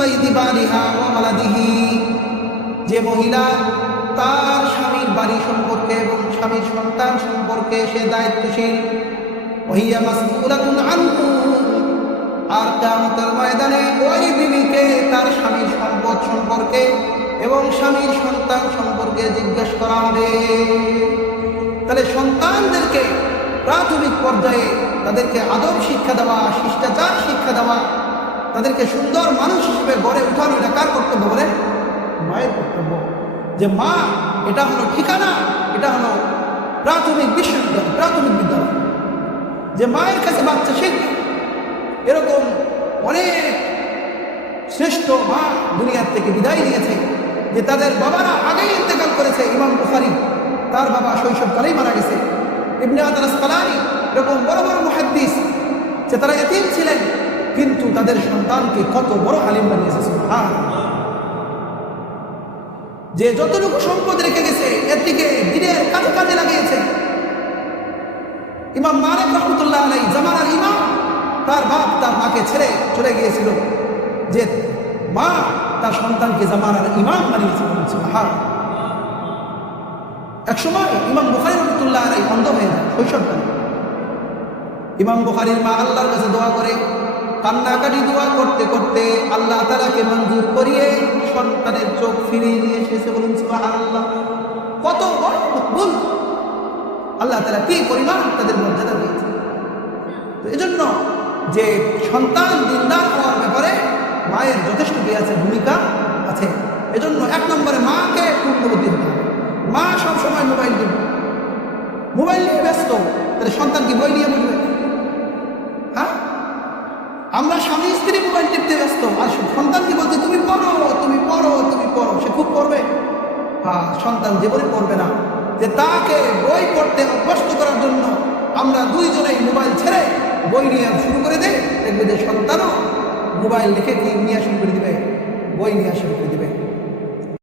বাইতি বালিহা ওয়া ওয়ালাদিহি, যে মহিলা তার স্বামীর বাড়ি সম্পর্কে এবং স্বামীর সন্তান সম্পর্কে সে দায়িত্বশীল, ওহিয়া মাসউলাতুন আনহু, আর কিয়ামতের ময়দানে ওই বিবিকে তার স্বামীর সম্পদ সম্পর্কে এবং স্বামীর সন্তান সম্পর্কে জিজ্ঞেস করা হবে। তাহলে সন্তানদেরকে প্রাথমিক পর্যায়ে তাদেরকে আদব শিক্ষা দেওয়া, শিষ্টাচার শিক্ষা দেওয়া, তাদেরকে সুন্দর মানুষ হিসেবে গড়ে উঠানো, এটা কার কর্তব্য বলে? মায়ের কর্তব্য। যে মা এটা হলো ঠিকানা, এটা হলো প্রাথমিক বিশ্ববিদ্যালয়, প্রাথমিক বিদ্যালয়, যে মায়ের কাছে বাচ্চা শিখবে। এরকম অনেক শ্রেষ্ঠ মা দুনিয়ার থেকে বিদায় নিয়েছে, যে তাদের বাবারা আগেই ইন্তেকাল করেছে। ইমাম বুখারী, তার বাবা শৈশবকালেই মারা গেছে। ইবনে হাজার আসকালানী, এরকম বড় বড় মুহাদ্দিস, যে তারা এতিম ছিলেন, কিন্তু তাদের সন্তানকে কত বড় আলিম বানিয়েছে। সুবহানাল্লাহ। যে যতটুকু সম্পদ রেখে গেছে এর দিকে দিনের কাজে কাজে লাগিয়েছে। ইমাম মালিক রহমতুল্লাহ আলাইহি, জামানার ইমাম, তার বাপ তার মাকে ছেড়ে চলে গিয়েছিল, যে মা তার সন্তানকে জামানার ইমাম বানিয়েছে। সুবহানাল্লাহ। এক সময় ইমাম বুখারী রহমতুল্লাহ আলাইহি অন্ধ হয়ে যায় শৈশবকালে। ইমাম বুখারীর মা আল্লাহর কাছে দোয়া করে, কান্নাকাটি দোয়া করতে করতে আল্লাহ তাআলাকে মঞ্জুর করিয়ে সন্তানের চোখ ফিরিয়ে নিয়ে এসেছে। বলুন সুবহানাল্লাহ। কত বড় মকবুল! আল্লাহ তাআলা কি পরিমাণ তাদের মর্যাদা দিয়েছে। তো এজন্য যে সন্তান দিনদার হওয়ার ব্যাপারে মায়ের যথেষ্ট কি আছে, ভূমিকা আছে। এজন্য এক নম্বরে মাকে পূর্ণবতী হতে হবে। মা সবসময় মোবাইল দেবে, মোবাইল নিয়ে ব্যস্ত, তাহলে সন্তান কি বই নিয়ে বুঝবে? হ্যাঁ, আমরা স্বামী স্ত্রী মোবাইল টিপতে ব্যস্ত, আর সন্তান কি বলছে, তুমি পড়ো, তুমি পড়ো, তুমি পড়ো। সে খুব পড়বে? হ্যাঁ, সন্তান জীবনে পড়বে না। যে তাকে বই পড়তে অভ্যস্ত করার জন্য আমরা দুইজনেই মোবাইল ছেড়ে বই নিয়ে শুরু করে দেই, দেখবে যে সন্তানও মোবাইল লিখে কি নিয়ে শুরু করে দিবে, বই নিয়ে শুরু করে দিবে।